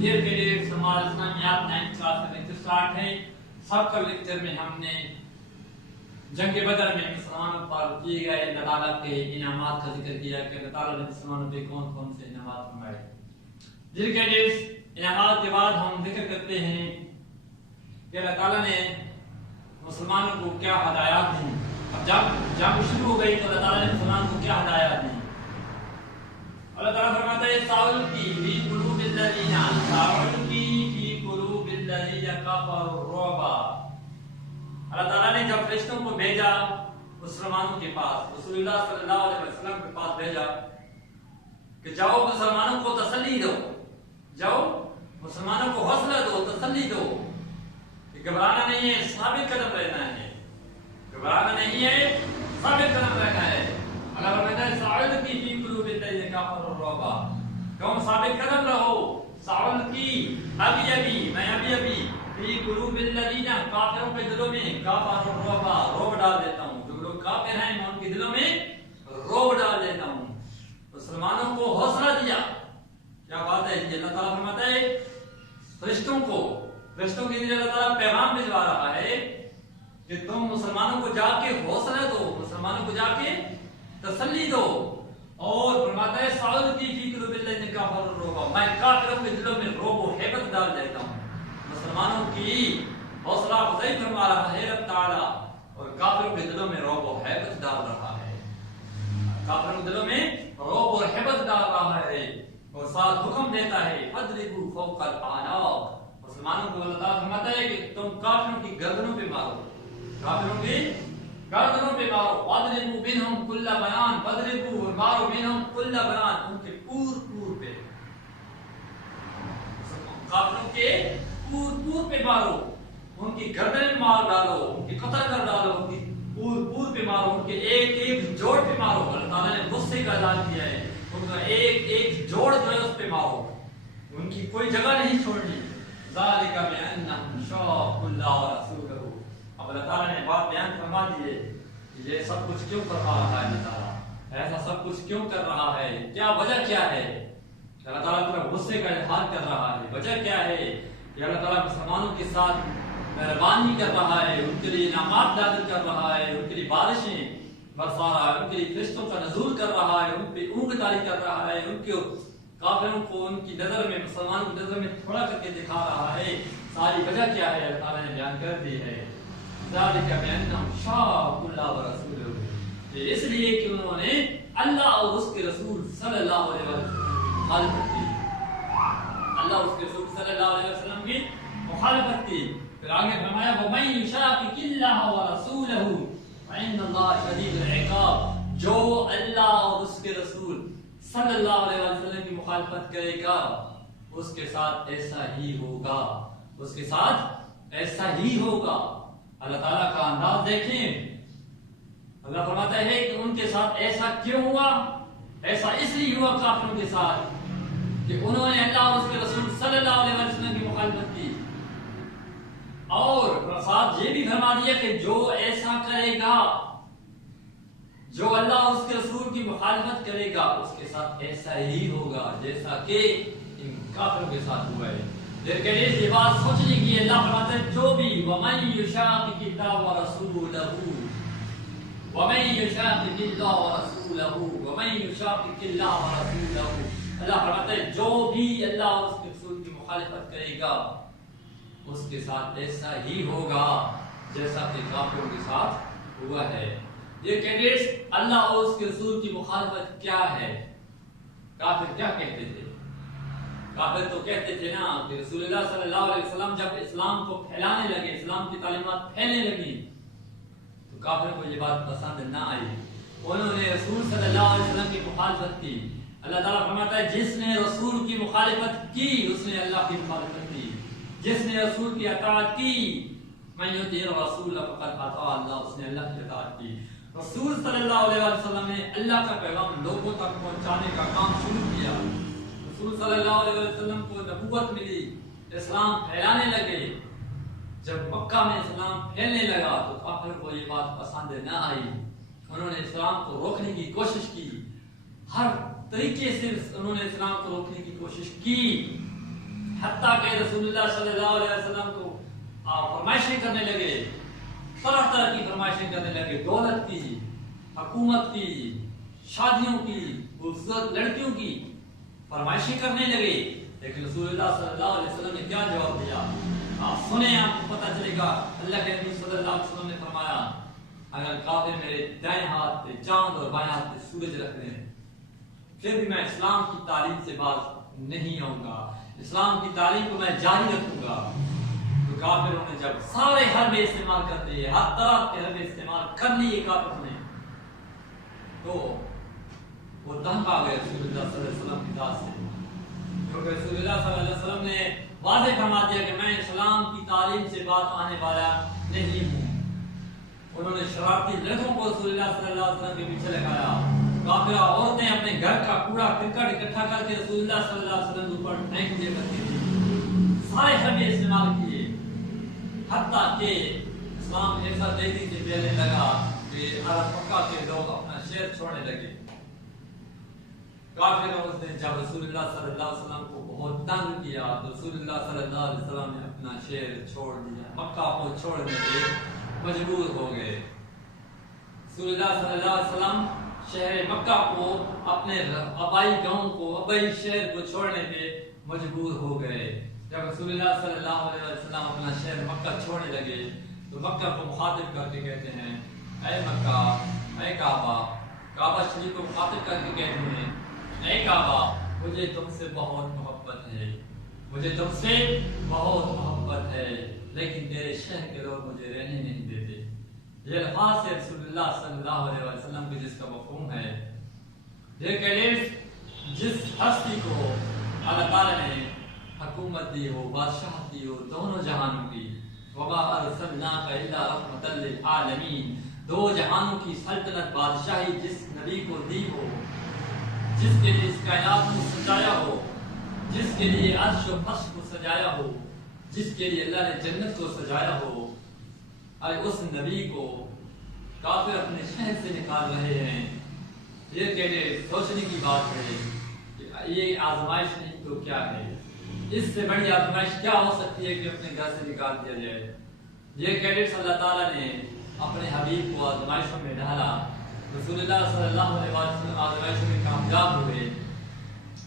Dear period ہمارا اسلامیات 9th class کا lecture start ہے. سب کا لیکچر میں ہم نے جنگ بدر میں مسلمانوں پر کیے گئے اللہ تعالیٰ کے انعامات کا ذکر کیا کہ اللہ تعالیٰ نے مسلمانوں پہ کون کون سے انعامات فرمائے. ڈیئر پیریڈ انعامات کے بعد ہم ذکر کرتے ہیں کہ اللہ تعالیٰ نے مسلمانوں کو کیا ہدایات دی. اب جب جنگ شروع ہو گئی تو اللہ تعالیٰ نے مسلمانوں کو کیا ہدایات دی. اللہ تعالیٰ فرماتا ہے ساول کی فی قلوب الذین کفروا الرعب. اللہ تعالیٰ نے جب فرشتوں کو بھیجا مسلمانوں کے پاس، رسول اللہ صلی اللہ علیہ وسلم کے پاس بھیجا کہ جاؤ مسلمانوں کو تسلی دو، جاؤ مسلمانوں کو حوصلہ دو، تسلی دو کہ گھبرانا نہیں ہے، ثابت قدم رہنا ہے، گھبرانا نہیں ہے، ثابت قدم رہنا ہے. اللہ فرماتا ہے ساول کی فی قلوب الذین کفروا الرعب. کون ثابت قدم رہو ساول کی میں ابھی فی قلوب الذین کافروں کے دلوں میں کفروا الرعب، رعب ڈال دیتا ہوں. جو لوگ کافر ہیں میں ان کے دلوں میں رعب ڈال دیتا ہوں. مسلمانوں کو حوصلہ دیا. کیا بات ہے جی. اللہ تعالیٰ فرماتا ہے فرشتوں کے لیے اللہ تعالیٰ پیغام بھجوا رہا ہے کہ تم مسلمانوں کو جا کے حوصلہ دو، مسلمانوں کو جا کے تسلی دو. اور فرماتا ہے ساول کی فی قلوب الذین کفروا الرعب، میں کافروں کے دلوں میں رعب و ہیبت ڈال دیتا ہوں. مسلمانوں کی حوصلہ افزائی فرما رہا ہے رب تعالی اور کافروں کے دلوں میں رعب و ہیبت ڈال رہا ہے. کافروں کے دلوں میں رعب اور ہیبت ڈال رہا ہے اور ساتھ حکم دیتا ہے فضربوا فوق الاعناق. مسلمانوں کو اللہ تعالیٰ فرماتا ہے کہ تم کافروں کی گردنوں پہ مارو، کافروں کی گردنوں پہ مارو. وَاضْرِبُوا مِنْهُمْ كُلَّ بَنَانٍ، وَاضْرِبُوا مارو مِنْهُمْ كُلَّ بَنَانٍ، ان کے پور پہ، کافروں کے پور پہ مارو، ان کی گردن مار ڈالو، ان کی قتل کر ڈالو، ان کی پور پہ مارو، ان کے ایک جوڑ پہ مارو. اللہ تعالیٰ نے غصے کا اعلان کیا ہے، ان کا ایک جوڑ جو ہے اس پہ مارو، ان کی کوئی جگہ نہیں چھوڑنی. ذَلِكَ بِأَنَّهُمْ شَاقُّوا اللَّهَ وَرَسُولَهُ. اب اللہ تعالیٰ نے بات بیان فرما دی ہے کہ یہ سب کچھ کیوں کر رہا ہے. اللہ تعالیٰ ایسا سب کچھ کیوں کر رہا ہے، کیا وجہ کیا ہے. اللہ تعالیٰ طرف غصے کا اظہار کر رہا ہے. وجہ کیا ہے کہ اللہ تعالیٰ مسلمانوں کے ساتھ مہربانی کر رہا ہے، ان کے لیے انعامات نازل کر رہا ہے، ان کے لیے بارشیں برسا رہا ہے، ان کے لیے فرشتوں کا نزول کر رہا ہے، ان پہ اونگ طاری کر رہا ہے، ان کو کافروں کو ان کی نظر میں، مسلمانوں کی نظر میں تھوڑا کر کے دکھا رہا ہے. ساری وجہ کیا ہے اللہ تعالیٰ نے بیان کر دی ہے. ذالک بأنہم شاقوا اللہ ورسولہ، اس لیے کہ انہوں نے اللہ اور اس کے رسول صلی اللہ علیہ وسلم کی مخالفت کی. اللہ اور اس کے رسول صلی اللہ علیہ وسلم کی مخالفت کی. پھر آگے فرمایا وَمَن يُشَاقِقِ اللَّهَ وَرَسُولَهُ فَإِنَّ اللَّهَ شَدِيدُ الْعِقَابِ. جو اللہ اور اس کے رسول صلی اللہ علیہ وسلم کی مخالفت کرے گا اس کے ساتھ ایسا ہی ہوگا، اس کے ساتھ ایسا ہی ہوگا. اللہ تعالیٰ کا انداز دیکھیں. اللہ فرماتا ہے کہ ان کے ساتھ ایسا کیوں ہوا. ایسا اس لیے ہوا کافروں کے ساتھ کہ انہوں نے اللہ اور اس کے رسول صلی اللہ علیہ وسلم کی مخالفت کی. اور ساتھ یہ بھی فرما دیا کہ جو ایسا کرے گا، جو اللہ اور اس کے رسول کی مخالفت کرے گا اس کے ساتھ ایسا ہی ہوگا جیسا کہ ان کافروں کے ساتھ ہوا ہے. لیکن یہ بات سوچنے کی اللہ فرماتا ہے جو بھی وَمَن يُشَاقِقِ اللَّهَ وَرَسُولَهُ، وَمَن يُشَاقِقِ اللَّهَ وَرَسُولَهُ، وَمَن يُشَاقِقِ اللَّهَ وَرَسُولَهُ. اللہ فرماتا ہے جو بھی اللہ اور اس کے رسول کی مخالفت کرے گا اس کے ساتھ ایسا ہی ہوگا جیسا کہ کافروں کے ساتھ ہوا ہے. یہ کینڈیڈیٹس اللہ اور اس کے رسول کی مخالفت کیا ہے. کافر کیا کہتے تھے؟ کافر تو کہتے تھے نا کہ رسول اللہ صلی اللہ علیہ وسلم جب اسلام کو پھیلانے لگے، اسلام کی تعلیمات پھیلنے لگی تو کافر کو یہ بات پسند نہ آئی. انہوں نے رسول صلی اللہ علیہ وسلم کی مخالفت کی. اللہ تعالیٰ فرماتا ہے جس نے رسول کی مخالفت کی اس نے اللہ کی مخالفت کی. جس نے رسول کی اطاعت کی من یطیع الرسول فقد اطاع اللہ، اس نے اللہ کی اطاعت کی. رسول صلی اللہ علیہ وسلم نے اللہ کا پیغام لوگوں تک پہنچانے کا کام شروع کیا. رسول صلی اللہ علیہ وسلم کو نبوت ملی، اسلام پھیلانے لگے. جب مکہ میں اسلام پھیلنے لگا تو کافر کو یہ بات پسند نہ آئی. انہوں نے اسلام کو روکنے کی کوشش کی، ہر طریقے سے انہوں نے اسلام کو روکنے کی کوشش کی. حتیٰ کہ رسول اللہ صلی اللہ علیہ وسلم کو فرمائشیں کرنے لگے، طرح طرح کی فرمائشیں کرنے لگے، دولت کی، حکومت کی، شادیوں کی، خوبصورت لڑکیوں کی فرمائشیں کرنے لگے۔ لیکن رسول اللہ صلی اللہ علیہ وسلم نے کیا جواب دیا؟ آپ سنیں، آپ کو پتہ چلے گا۔ اللہ کے نبی صلی اللہ علیہ وسلم نے فرمایا اگر کافر میرے دائیں ہاتھ پہ چاند اور بائیں ہاتھ پہ سورج رکھ دیں پھر بھی میں اسلام کی تعلیم سے باز نہیں آؤں گا، اسلام کی تعلیم کو میں جاری رکھوں گا۔ تو کافروں نے جب سارے حربے استعمال کر دیے، ہر طرح کے حربے استعمال کر لیے کافروں نے، تو وہ دنگ آ گئے رسول اللہ صلی اللہ علیہ وسلم کی ذات سے، کیونکہ رسول اللہ صلی اللہ علیہ وسلم نے واضح فرما دیا کہ میں اسلام کی تعلیم سے باز آنے والا نہیں ہوں۔ انہوں نے شرارتی لڑکوں کو رسول اللہ صلی اللہ علیہ وسلم کے پیچھے لگایا، کافرہ عورتیں اپنے گھر کا کوڑا کرکٹ اکٹھا کر کے رسول اللہ صلی اللہ علیہ وسلم کے اوپر پھینک دیا کرتی تھی، سارے حربے استعمال کیے، حتیٰ کہ اسلام ایسا تیزی سے پھیلنے لگا کہ عرب مکہ کے لوگ اپنا شہر چھوڑنے لگے۔ کافروں نے جب رسول اللہ صلی اللہ علیہ وسلم کو بہت تنگ کیا تو رسول اللہ صلی اللہ علیہ وسلم نے اپنا شہر چھوڑ دیا، مکہ کو چھوڑنے کے مجبور ہو گئے۔ رسول اللہ صلی اللہ علیہ وسلم شہر مکہ کو، اپنے آبائی گاؤں کو، آبائی شہر کو چھوڑنے پہ مجبور ہو گئے۔ جب رسول اللہ صلی اللہ علیہ وسلم اپنا شہر مکہ چھوڑنے لگے تو مکہ کو مخاطب کر کے کہتے ہیں اے مکہ، اے کعبہ، کعبہ شریف کو مخاطب کر کے کہتے ہیں اے کعبہ، مجھے تم سے بہت محبت ہے، مجھے تم سے بہت محبت ہے، لیکن تیرے شہر کے لوگ مجھے رہنے نہیں دیتے۔ یہ الفاظ سے رسول اللہ صلی اللہ علیہ وسلم کی جس کا مفہوم ہے، جس ہستی کو اللہ تعالیٰ نے حکومت دی ہو، بادشاہت دی ہو دونوں جہانوں کی، وَمَا أَرْسَلْنَاكَ إِلَّا رَحْمَةً لِلْعَالَمِينَ، دو جہانوں کی سلطنت بادشاہی جس نبی کو دی ہو، جس کے لیے اس کائنات کو سجایا ہو، جس کے لیے عرش و فرش کو سجایا ہو، جس کے لیے اللہ نے جنت کو سجایا ہو، اور اس نبی کو کافر اپنے شہر سے نکال رہے ہیں۔ یہ کہنے سوچنے کی بات ہے کہ یہ آزمائش نہیں تو کیا ہے، اس سے بڑی آزمائش کیا ہو سکتی ہے کہ اپنے گھر سے نکال دیا جائے۔ یہ کیڈٹس اللہ تعالیٰ نے اپنے حبیب کو آزمائشوں میں ڈالا، رسول اللہ صلی اللہ علیہ وسلم آزمائشوں میں کامیاب ہوئے،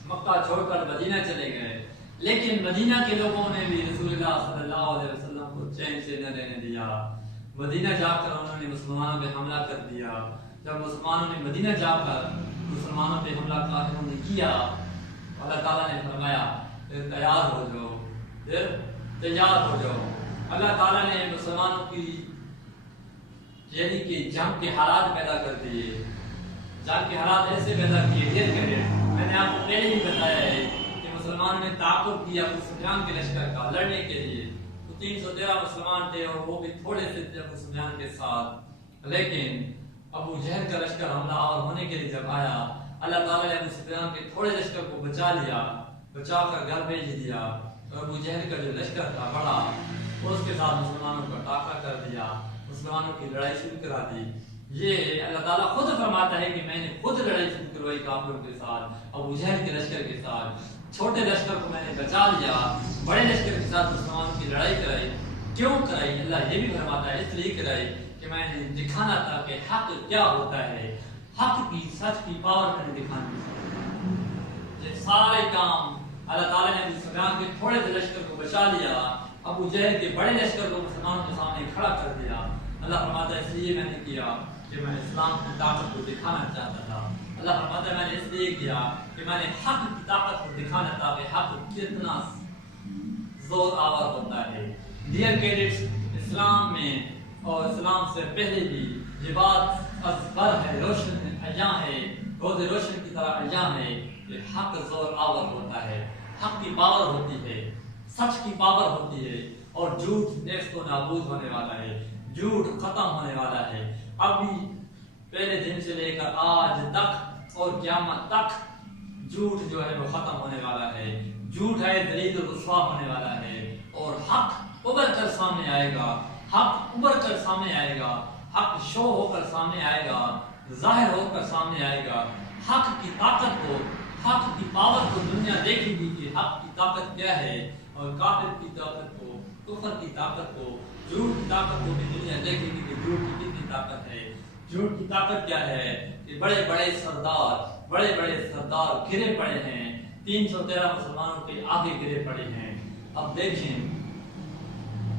مکہ چھوڑ کر مدینہ چلے گئے، لیکن مدینہ کے لوگوں نے بھی رسول اللہ صلی اللہ علیہ وسلم کو چین سے نہ رہنے دیا۔ مدینہ جا کر انہوں نے مسلمانوں پہ حملہ کر دیا۔ جب مسلمانوں نے مدینہ جا کر مسلمانوں پہ حملہ کافروں نے کیا، اللہ تعالیٰ نے فرمایا پھر تیار ہو جاؤ، پھر تیار ہو جاؤ۔ اللہ تعالیٰ نے مسلمانوں کی یعنی کہ جنگ کے حالات پیدا کر دیے، جنگ کے حالات ایسے پیدا کیے میں نے آپ کو پہلے ہی بتایا ہے کہ مسلمانوں نے تعاقب کیا ابو سفیان کے لشکر کا لڑنے کے لیے، تو 313 مسلمان تھے اور وہ بھی تھوڑے سے تھے ابو سفیان کے ساتھ، لیکن ابو جہل کا لشکر حملہ آور ہونے کے لیے جب آیا، اللہ تعالیٰ نے ابو سفیان کے تھوڑے لشکر کو بچا لیا، بچا کر گھر بھیج دیا، اور ابو جہل کا جو لشکر تھا بڑا، اس کے ساتھ مسلمانوں کا ٹاکرا کر دیا، مسلمانوں کی لڑائی شروع کرا دی۔ یہ اللہ تعالیٰ خود فرماتا ہے کہ میں نے خود لڑائی شروع کروائی کافروں کے ساتھ، ابو جہل کے لشکر کے ساتھ، چھوٹے لشکر کو میں نے بچا لیا، بڑے لشکر کے ساتھ مسلمانوں کی لڑائی کرائی۔ کیوں کرائی؟ اللہ یہ بھی فرماتا ہے اس لیے کرائی کہ میں نے دکھانا تھا کہ حق کیا ہوتا ہے، حق کی، سچ کی پاور میں نے دکھانی تھی۔ یہ سارے کام اللہ تعالیٰ نے ابو سفیان کے تھوڑے سے لشکر کو بچا لیا، ابو جہل کے بڑے لشکر کو مسلمانوں کے سامنے کھڑا کر دیا۔ اللہ فرماتا ہے اس لیے میں نے کیا کہ میں اسلام کی طاقت کو دکھانا چاہتا تھا۔ اللہ فرماتا ہے میں نے اس لیے کیا کہ میں نے حق کی طاقت کو دکھانا تھا کہ حق کتنا زور آور ہوتا ہے۔ ڈیئر کیڈٹس، اسلام میں اور اسلام سے پہلے بھی یہ بات ازبر ہے، روشن عیاں ہے، روز روشن کی طرح عیاں ہے کہ حق زور آور ہوتا ہے، حق کی پاور ہوتی ہے، سچ کی پاور ہوتی ہے، اور جھوٹ نیست و نابود ہونے والا ہے، جھوٹ ختم ہونے والا ہے۔ ابھی پہلے دن سے لے کر آج تک اور قیامت تک جھوٹ جو ہے وہ ختم ہونے والا ہے، جھوٹ ہے ذلیل و رسوا ہونے والا ہے، اور حق ابھر کر سامنے آئے گا، حق ابھر کر سامنے آئے گا، حق شو ہو کر سامنے آئے گا، ظاہر ہو کر سامنے آئے گا۔ حق کی طاقت کو، حق کی پاور کو دنیا دیکھے گی کہ حق کی طاقت کیا ہے، اور کافر کی طاقت کو، کفر کی طاقت کو، جھوٹ کی طاقت کو بھی دنیا دیکھے گی کہ جھوٹ کی کتنی طاقت ہے۔ جھوٹ کی طاقت کیا ہے کہ بڑے بڑے سردار گرے پڑے ہیں، 313 مسلمانوں کے آگے گرے پڑے ہیں۔ اب دیکھیں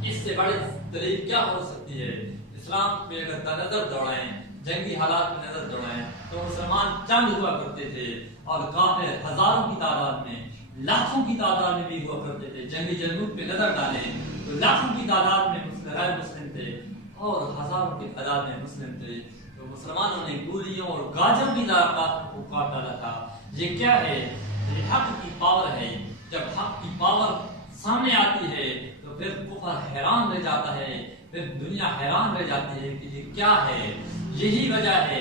اس سے بڑی دلیل کیا ہو سکتی ہے؟ اسلام پہ اگر نظر دوڑائیں، جنگی حالات میں نظر دوڑائیں تو مسلمان چند ہوا کرتے تھے اور کافر ہزاروں کی تعداد میں، لاکھوں کی تعداد میں بھی ہوا کرتے تھے۔ جنگی جنوب پہ نظر ڈالیں تو لاکھوں کی تعداد میں غیر مسلم تھے اور ہزاروں کی تعداد میں مسلم تھے۔ تو مسلمانوں نے گولیوں اور گاجوں کی طرح کو کاٹ ڈالا تھا۔ یہ کیا ہے؟ یہ حق کی پاور ہے۔ جب حق کی پاور سامنے آتی ہے تو پھر کفر حیران رہ جاتا ہے، پھر دنیا حیران رہ جاتی ہے کہ یہ کیا ہے۔ یہی وجہ ہے،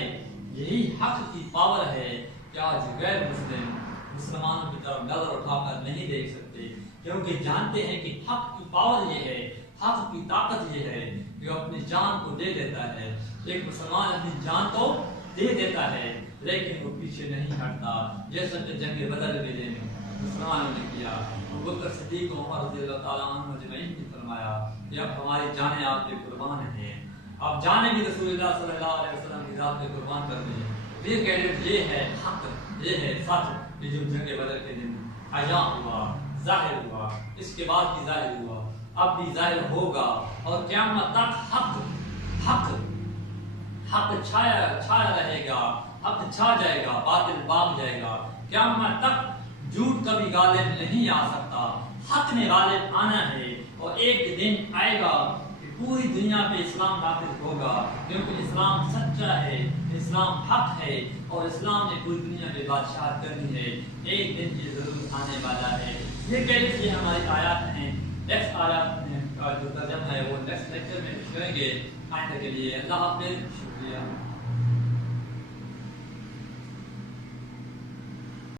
یہی حق کی پاور ہے کہ آج غیر مسلم مسلمانوں کی طرف نظر اٹھا کر نہیں دیکھ سکتے، کیونکہ جانتے ہیں کہ حق کی پاور یہ ہے، حق کی طاقت یہ ہے کہ اپنی جان کو دے دیتا ہے۔ ایک مسلمان اپنی جان تو دے دیتا ہے لیکن وہ پیچھے نہیں ہٹتا، جیسا کہ جنگ بدر کے دن مسلمانوں نے کیا۔ ابوبکر صدیق و عمر رضی اللہ تعالیٰ عنہ اجمعین نے فرمایا کہ اب ہماری جانیں آپ پہ قربان ہیں، اب جانیں بھی رسول اللہ صلی اللہ علیہ وسلم کی ذات پہ قربان کر دیں۔ یہ کہہ یہ ہے حق، یہ ہے سچ کہ جو جنگ بدر کے دن عیاں ہوا، ظاہر ہوا، اس کے بعد بھی ظاہر ہوا، اب بھی ظاہر ہوگا اور قیامت تک حق چھایا رہے گا، حق چھا جائے گا، باطل بھاگ جائے گا۔ قیامت تک جھوٹ کبھی غالب نہیں آ سکتا، حق نے غالب آنا ہے اور ایک دن آئے گا کہ پوری دنیا پہ اسلام نافذ ہوگا، کیونکہ اسلام سچا ہے، اسلام حق ہے اور اسلام نے پوری دنیا پہ بادشاہت کرنی ہے۔ ایک دن یہ ضرور آنے والا ہے۔ یہ پہلے سے ہماری آیات ہیں، نیکسٹ آیات میں کا جو ترجمہ ہے وہ نیکسٹ لیکچر میں کریں گے۔ آئندہ کے لیے اللہ حافظ، شکریہ۔